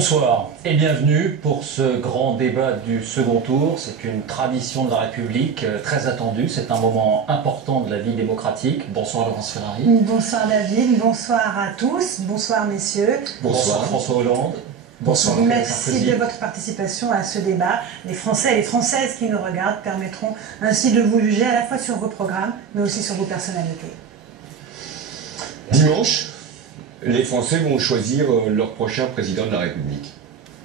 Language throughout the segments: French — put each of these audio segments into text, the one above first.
Bonsoir et bienvenue pour ce grand débat du second tour. C'est une tradition de la République très attendue. C'est un moment important de la vie démocratique. Bonsoir Laurence Ferrari. Bonsoir David, bonsoir à tous, bonsoir messieurs. Bonsoir François Hollande. Bonsoir. Merci de votre participation à ce débat. Les Français et les Françaises qui nous regardent permettront ainsi de vous juger à la fois sur vos programmes, mais aussi sur vos personnalités. Dimanche, les Français vont choisir leur prochain président de la République.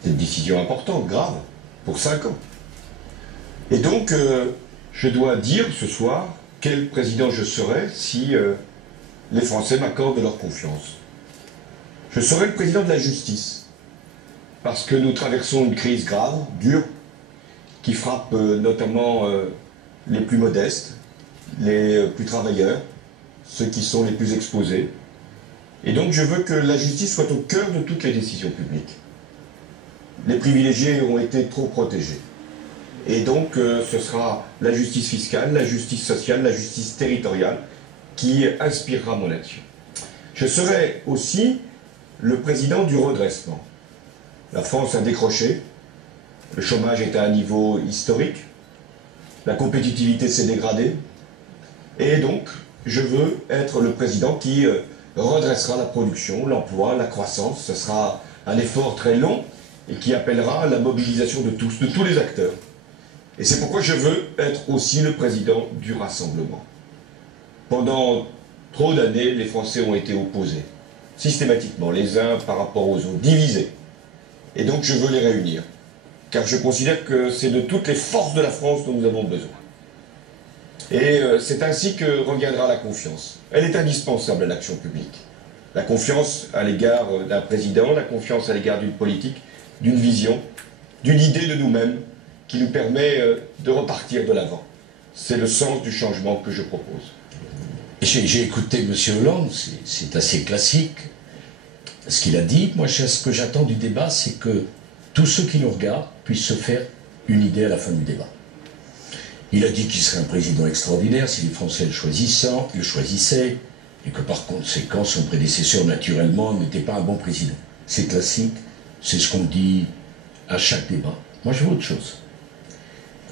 C'est une décision importante, grave, pour 5 ans. Et donc, je dois dire ce soir quel président je serai si les Français m'accordent leur confiance. Je serai le président de la justice, parce que nous traversons une crise grave, dure, qui frappe notamment les plus modestes, les plus travailleurs, ceux qui sont les plus exposés. Et donc je veux que la justice soit au cœur de toutes les décisions publiques. Les privilégiés ont été trop protégés. Et donc ce sera la justice fiscale, la justice sociale, la justice territoriale qui inspirera mon action. Je serai aussi le président du redressement. La France a décroché, le chômage est à un niveau historique, la compétitivité s'est dégradée, et donc je veux être le président qui redressera la production, l'emploi, la croissance. Ce sera un effort très long et qui appellera la mobilisation de tous les acteurs. Et c'est pourquoi je veux être aussi le président du rassemblement. Pendant trop d'années, les Français ont été opposés, systématiquement, les uns par rapport aux autres, divisés. Et donc je veux les réunir, car je considère que c'est de toutes les forces de la France dont nous avons besoin. Et c'est ainsi que reviendra la confiance. Elle est indispensable à l'action publique. La confiance à l'égard d'un président, la confiance à l'égard d'une politique, d'une vision, d'une idée de nous-mêmes qui nous permet de repartir de l'avant. C'est le sens du changement que je propose. J'ai écouté M. Hollande, c'est assez classique ce qu'il a dit. Moi, ce que j'attends du débat, c'est que tous ceux qui nous regardent puissent se faire une idée à la fin du débat. Il a dit qu'il serait un président extraordinaire si les Français le choisissaient, et que par conséquent, son prédécesseur, naturellement, n'était pas un bon président. C'est classique, c'est ce qu'on dit à chaque débat. Moi, je veux autre chose.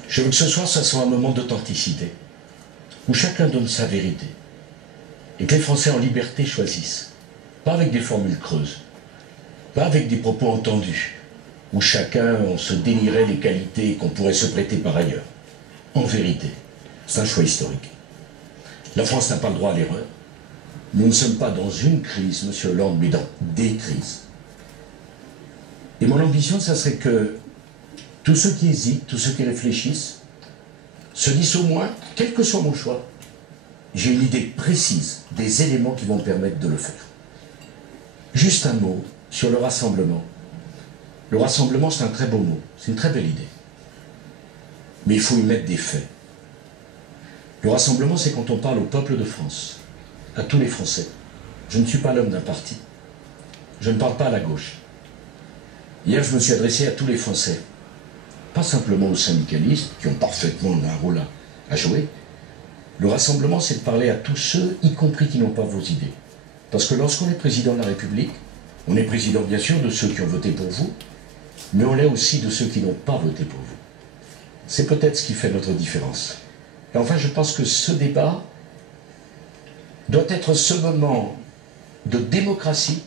Je veux que ce soir, ça soit un moment d'authenticité, où chacun donne sa vérité, et que les Français en liberté choisissent. Pas avec des formules creuses, pas avec des propos entendus, où chacun se dénierait les qualités qu'on pourrait se prêter par ailleurs. En vérité, c'est un choix historique. La France n'a pas le droit à l'erreur. Nous ne sommes pas dans une crise, M. Hollande, mais dans des crises. Et mon ambition, ça serait que tous ceux qui hésitent, tous ceux qui réfléchissent, se disent au moins, quel que soit mon choix, j'ai une idée précise des éléments qui vont me permettre de le faire. Juste un mot sur le rassemblement. Le rassemblement, c'est un très beau mot, c'est une très belle idée. Mais il faut y mettre des faits. Le rassemblement, c'est quand on parle au peuple de France, à tous les Français. Je ne suis pas l'homme d'un parti. Je ne parle pas à la gauche. Hier, je me suis adressé à tous les Français. Pas simplement aux syndicalistes, qui ont parfaitement un rôle à jouer. Le rassemblement, c'est de parler à tous ceux, y compris qui n'ont pas vos idées. Parce que lorsqu'on est président de la République, on est président bien sûr de ceux qui ont voté pour vous, mais on l'est aussi de ceux qui n'ont pas voté pour vous. C'est peut-être ce qui fait notre différence. Et enfin, je pense que ce débat doit être ce moment de démocratie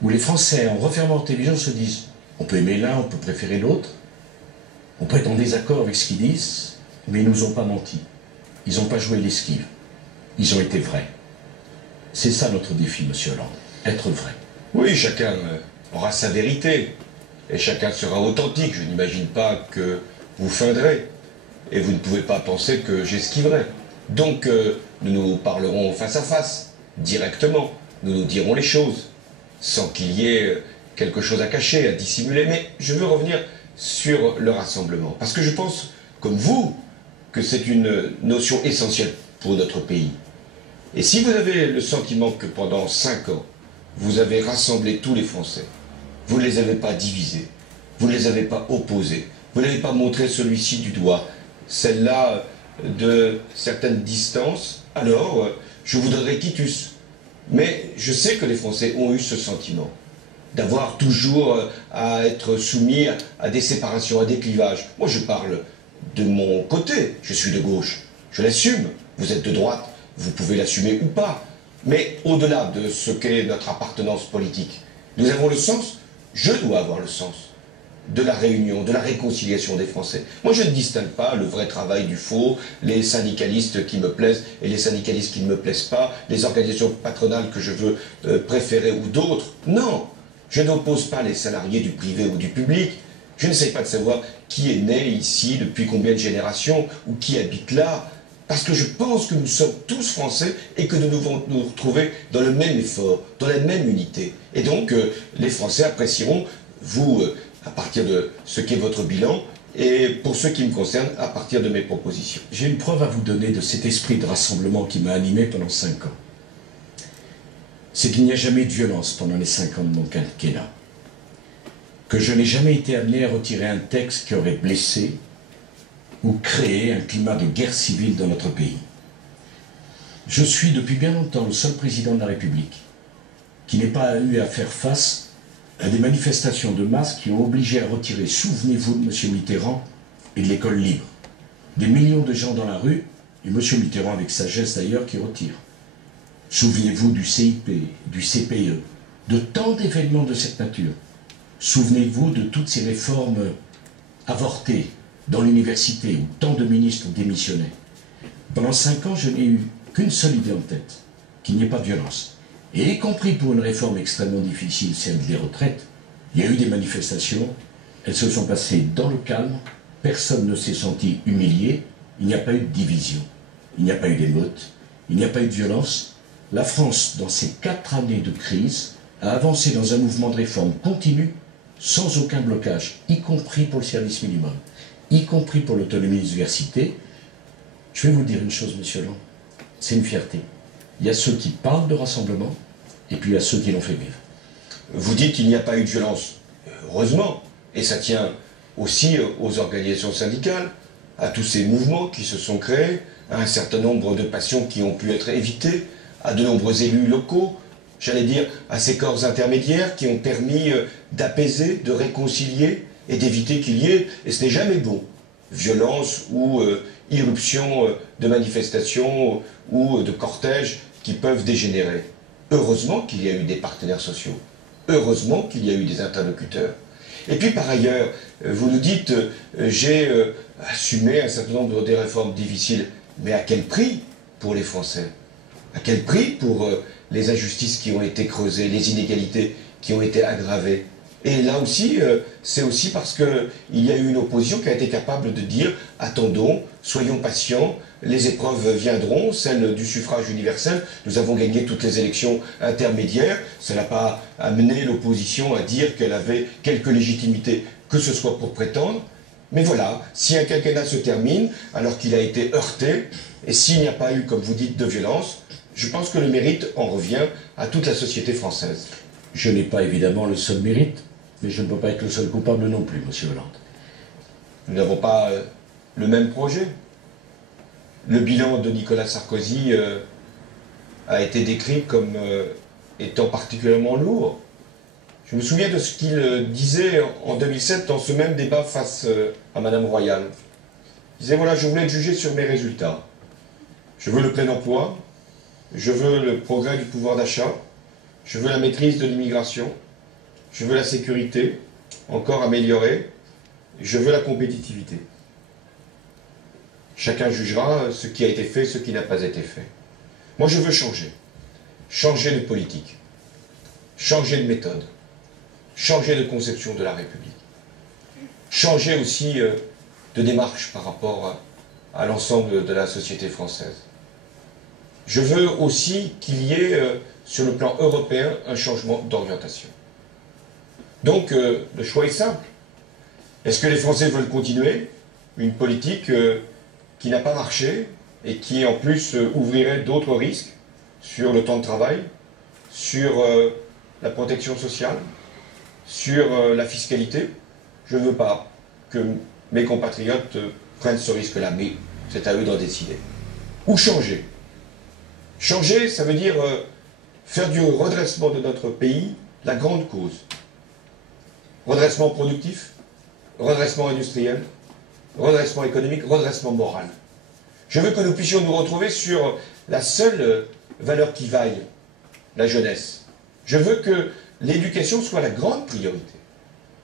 où les Français, en refermant la télévision, se disent on peut aimer l'un, on peut préférer l'autre, on peut être en désaccord avec ce qu'ils disent, mais ils ne nous ont pas menti. Ils n'ont pas joué l'esquive. Ils ont été vrais. C'est ça notre défi, M. Hollande, être vrai. Oui, chacun aura sa vérité. Et chacun sera authentique. Je n'imagine pas que vous feindrez. Et vous ne pouvez pas penser que j'esquiverai. Donc, nous nous parlerons face à face, directement. Nous nous dirons les choses, sans qu'il y ait quelque chose à cacher, à dissimuler. Mais je veux revenir sur le rassemblement. Parce que je pense, comme vous, que c'est une notion essentielle pour notre pays. Et si vous avez le sentiment que pendant 5 ans, vous avez rassemblé tous les Français, vous ne les avez pas divisés, vous ne les avez pas opposés, vous n'avez pas montré celui-ci du doigt, celle-là de certaines distances, alors je vous donnerai quitus. Mais je sais que les Français ont eu ce sentiment. d'avoir toujours à être soumis à des séparations, à des clivages. Moi, je parle de mon côté. Je suis de gauche. Je l'assume. Vous êtes de droite. Vous pouvez l'assumer ou pas. Mais au-delà de ce qu'est notre appartenance politique, nous avons le sens, je dois avoir le sens, de la réunion, de la réconciliation des Français. Moi, je ne distingue pas le vrai travail du faux, les syndicalistes qui me plaisent et les syndicalistes qui ne me plaisent pas, les organisations patronales que je veux préférer ou d'autres. Non, je n'oppose pas les salariés du privé ou du public. Je n'essaie pas de savoir qui est né ici, depuis combien de générations, ou qui habite là. Parce que je pense que nous sommes tous Français et que nous devons nous retrouver dans le même effort, dans la même unité. Et donc, les Français apprécieront, vous, à partir de ce qu'est votre bilan, et pour ce qui me concerne, à partir de mes propositions. J'ai une preuve à vous donner de cet esprit de rassemblement qui m'a animé pendant 5 ans. C'est qu'il n'y a jamais eu de violence pendant les 5 ans de mon quinquennat. Que je n'ai jamais été amené à retirer un texte qui aurait blessé ou créé un climat de guerre civile dans notre pays. Je suis depuis bien longtemps le seul président de la République qui n'ait pas eu à faire face à des manifestations de masse qui ont obligé à retirer, souvenez-vous de M. Mitterrand et de l'école libre. Des millions de gens dans la rue, et M. Mitterrand avec sagesse d'ailleurs qui retire. Souvenez-vous du CIP, du CPE, de tant d'événements de cette nature. Souvenez-vous de toutes ces réformes avortées dans l'université où tant de ministres démissionnaient. Pendant 5 ans, je n'ai eu qu'une seule idée en tête, qu'il n'y ait pas de violence. Et y compris pour une réforme extrêmement difficile, celle des retraites, il y a eu des manifestations, elles se sont passées dans le calme, personne ne s'est senti humilié, il n'y a pas eu de division, il n'y a pas eu d'émeute, il n'y a pas eu de violence. La France, dans ces 4 années de crise, a avancé dans un mouvement de réforme continu, sans aucun blocage, y compris pour le service minimum, y compris pour l'autonomie des universités. Je vais vous dire une chose, monsieur Hollande, c'est une fierté. Il y a ceux qui parlent de rassemblement, et puis il y a ceux qui l'ont fait vivre. Vous dites qu'il n'y a pas eu de violence. Heureusement. Et ça tient aussi aux organisations syndicales, à tous ces mouvements qui se sont créés, à un certain nombre de passions qui ont pu être évitées, à de nombreux élus locaux, j'allais dire à ces corps intermédiaires qui ont permis d'apaiser, de réconcilier et d'éviter qu'il y ait, et ce n'est jamais bon, violence ou irruption de manifestations ou de cortèges qui peuvent dégénérer. Heureusement qu'il y a eu des partenaires sociaux. Heureusement qu'il y a eu des interlocuteurs. Et puis par ailleurs, vous nous dites, j'ai assumé un certain nombre de réformes difficiles. Mais à quel prix pour les Français? À quel prix pour les injustices qui ont été creusées, les inégalités qui ont été aggravées? Et là aussi, c'est aussi parce qu'il y a eu une opposition qui a été capable de dire « attendons, soyons patients, les épreuves viendront, celle du suffrage universel, nous avons gagné toutes les élections intermédiaires ». Ça n'a pas amené l'opposition à dire qu'elle avait quelque légitimité que ce soit pour prétendre. Mais voilà, si un quinquennat se termine alors qu'il a été heurté, et s'il n'y a pas eu, comme vous dites, de violence, je pense que le mérite en revient à toute la société française. Je n'ai pas évidemment le seul mérite, mais je ne peux pas être le seul coupable non plus, monsieur Hollande. Nous n'avons pas le même projet. Le bilan de Nicolas Sarkozy a été décrit comme étant particulièrement lourd. Je me souviens de ce qu'il disait en 2007 dans ce même débat face à Madame Royal. Il disait, voilà, je voulais être jugé sur mes résultats. Je veux le plein emploi, je veux le progrès du pouvoir d'achat, je veux la maîtrise de l'immigration, je veux la sécurité, encore améliorée, je veux la compétitivité. Chacun jugera ce qui a été fait, ce qui n'a pas été fait. Moi, je veux changer. Changer de politique, changer de méthode, changer de conception de la République, changer aussi de démarche par rapport à l'ensemble de la société française. Je veux aussi qu'il y ait, sur le plan européen, un changement d'orientation. Donc, le choix est simple. Est-ce que les Français veulent continuer une politique qui n'a pas marché et qui, en plus, ouvrirait d'autres risques sur le temps de travail, sur la protection sociale, sur la fiscalité? Je ne veux pas que mes compatriotes prennent ce risque-là, mais c'est à eux d'en décider. Ou changer. Changer, ça veut dire faire du redressement de notre pays la grande cause. redressement productif, redressement industriel, redressement économique, redressement moral. Je veux que nous puissions nous retrouver sur la seule valeur qui vaille, la jeunesse. Je veux que l'éducation soit la grande priorité.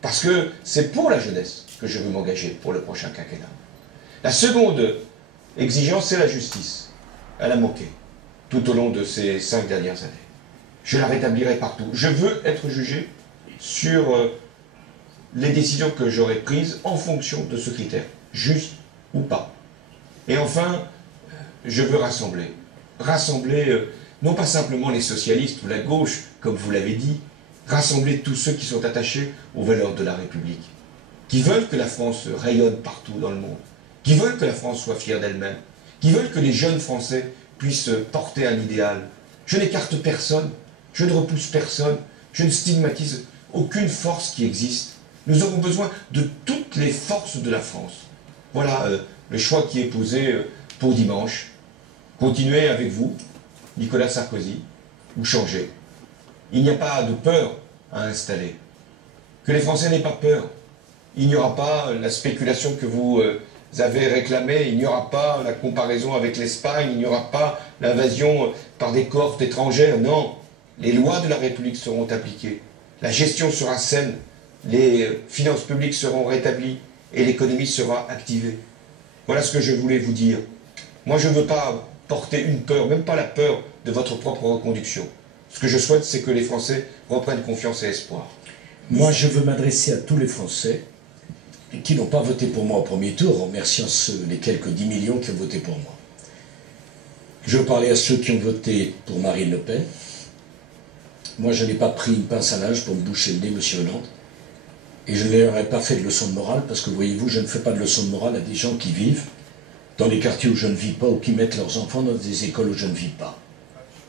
Parce que c'est pour la jeunesse que je veux m'engager pour le prochain quinquennat. La seconde exigence, c'est la justice. Elle a manqué tout au long de ces 5 dernières années. Je la rétablirai partout. Je veux être jugé sur les décisions que j'aurai prises en fonction de ce critère, juste ou pas. Et enfin, je veux rassembler. Rassembler, non pas simplement les socialistes ou la gauche, comme vous l'avez dit, rassembler tous ceux qui sont attachés aux valeurs de la République, qui veulent que la France rayonne partout dans le monde, qui veulent que la France soit fière d'elle-même, qui veulent que les jeunes Français puissent porter un idéal. Je n'écarte personne, je ne repousse personne, je ne stigmatise aucune force qui existe. Nous avons besoin de toutes les forces de la France. Voilà le choix qui est posé pour dimanche. Continuez avec vous, Nicolas Sarkozy, ou changer. Il n'y a pas de peur à installer. Que les Français n'aient pas peur. Il n'y aura pas la spéculation que vous avez réclamée, il n'y aura pas la comparaison avec l'Espagne, il n'y aura pas l'invasion par des cohortes étrangères. Non, les lois de la République seront appliquées. La gestion sera saine, les finances publiques seront rétablies et l'économie sera activée. Voilà ce que je voulais vous dire. Moi, je ne veux pas porter une peur, même pas la peur de votre propre reconduction. Ce que je souhaite, c'est que les Français reprennent confiance et espoir. Moi, je veux m'adresser à tous les Français qui n'ont pas voté pour moi au premier tour, en remerciant les quelques 10 millions qui ont voté pour moi. Je veux parler à ceux qui ont voté pour Marine Le Pen. Moi, je n'ai pas pris une pince à linge pour me boucher le nez, monsieur Hollande. Et je ne leur ai pas fait de leçon de morale, parce que, voyez-vous, je ne fais pas de leçon de morale à des gens qui vivent dans les quartiers où je ne vis pas, ou qui mettent leurs enfants dans des écoles où je ne vis pas.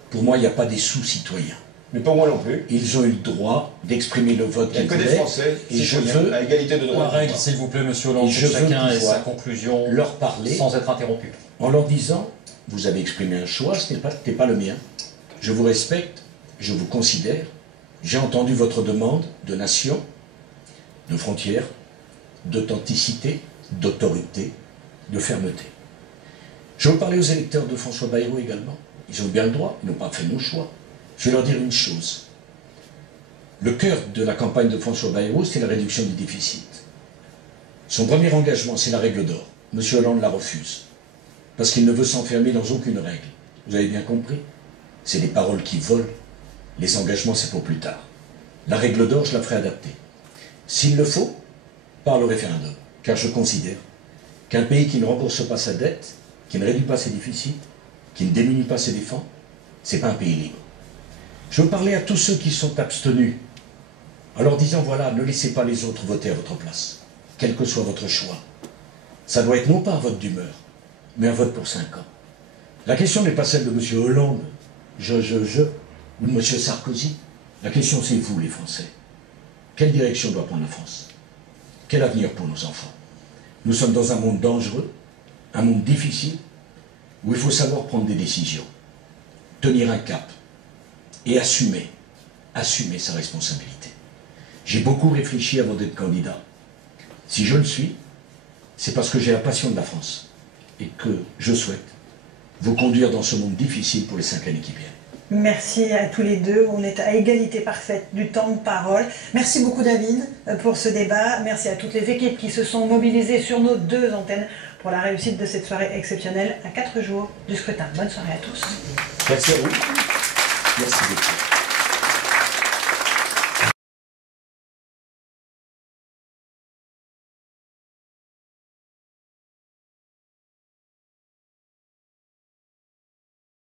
Pour moi, il n'y a pas des sous-citoyens. Mais pour moi non plus. Ils ont eu le droit d'exprimer le vote qu'ils voulaient. Il n'y a que des Français, et je citoyens, veux, à égalité de droits. La règle, s'il vous plaît, monsieur Hollande, Et je que veux chacun ait pouvoir sa conclusion leur parler sans être interrompu. en leur disant, vous avez exprimé un choix, ce n'est pas le mien. Je vous respecte, je vous considère, j'ai entendu votre demande de nation, de frontières, d'authenticité, d'autorité, de fermeté. Je veux parler aux électeurs de François Bayrou également. Ils ont bien le droit, ils n'ont pas fait nos choix. Je vais leur dire une chose. Le cœur de la campagne de François Bayrou, c'est la réduction du déficit. Son premier engagement, c'est la règle d'or. M. Hollande la refuse. Parce qu'il ne veut s'enfermer dans aucune règle. Vous avez bien compris? C'est les paroles qui volent. Les engagements, c'est pour plus tard. La règle d'or, je la ferai adapter. S'il le faut, par le référendum. Car je considère qu'un pays qui ne rembourse pas sa dette, qui ne réduit pas ses déficits, qui ne diminue pas ses défenses, c'est pas un pays libre. Je veux parler à tous ceux qui sont abstenus, en leur disant, voilà, ne laissez pas les autres voter à votre place, quel que soit votre choix. Ça doit être non pas un vote d'humeur, mais un vote pour 5 ans. La question n'est pas celle de M. Hollande, ou de M. Sarkozy. La question, c'est vous, les Français. Quelle direction doit prendre la France? Quel avenir pour nos enfants? Nous sommes dans un monde dangereux, un monde difficile, où il faut savoir prendre des décisions, tenir un cap et assumer sa responsabilité. J'ai beaucoup réfléchi avant d'être candidat. Si je le suis, c'est parce que j'ai la passion de la France et que je souhaite vous conduire dans ce monde difficile pour les 5 années qui viennent. Merci à tous les deux. On est à égalité parfaite du temps de parole. Merci beaucoup David pour ce débat. Merci à toutes les équipes qui se sont mobilisées sur nos 2 antennes pour la réussite de cette soirée exceptionnelle à 4 jours du scrutin. Bonne soirée à tous. Merci à vous. Merci beaucoup.